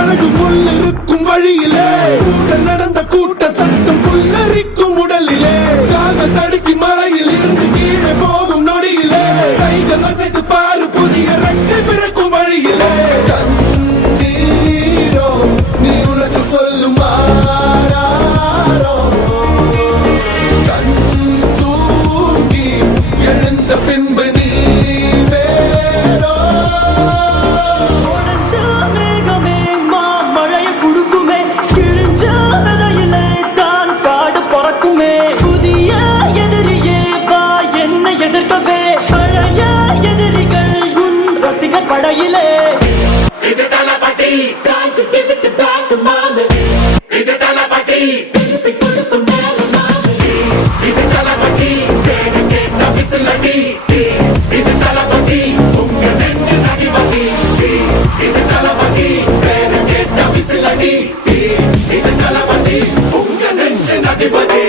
அழகு முள்ளிருக்கும் வழியிலே கூட நடந்த கூட்ட சத்தம் புல்லரிக்கும் உடலிலே கால்கள் தடுக்கி மலையில் இருந்து கீழே போகும் நொடியிலே கைகள் அசைத்து பாரு புதிய ரெக்கை பிறக்கும் வழியிலே கண்ணீரோ நீ உனக்கு சொல்லுமாறோ கண் தூங்கி எழுந்த பின்பு நீ வேறோ புதிய எதிரியே வா என்னை எதிர்க்கவே பழைய எதிரிகள் உன் ரசிகர் படையிலே இது தளபதி time to give it back to mama இது தளபதி திருப்பி கொடுக்கும் நேரம் மாமா இது தளபதி பேரு கேட்ட விசிலடி இது தளபதி உங்க நெஞ்சு அதிபதி இது தளபதி பேரு கேட்ட விசிலடி இது தளபதி உங்க நெஞ்சு அதிபதி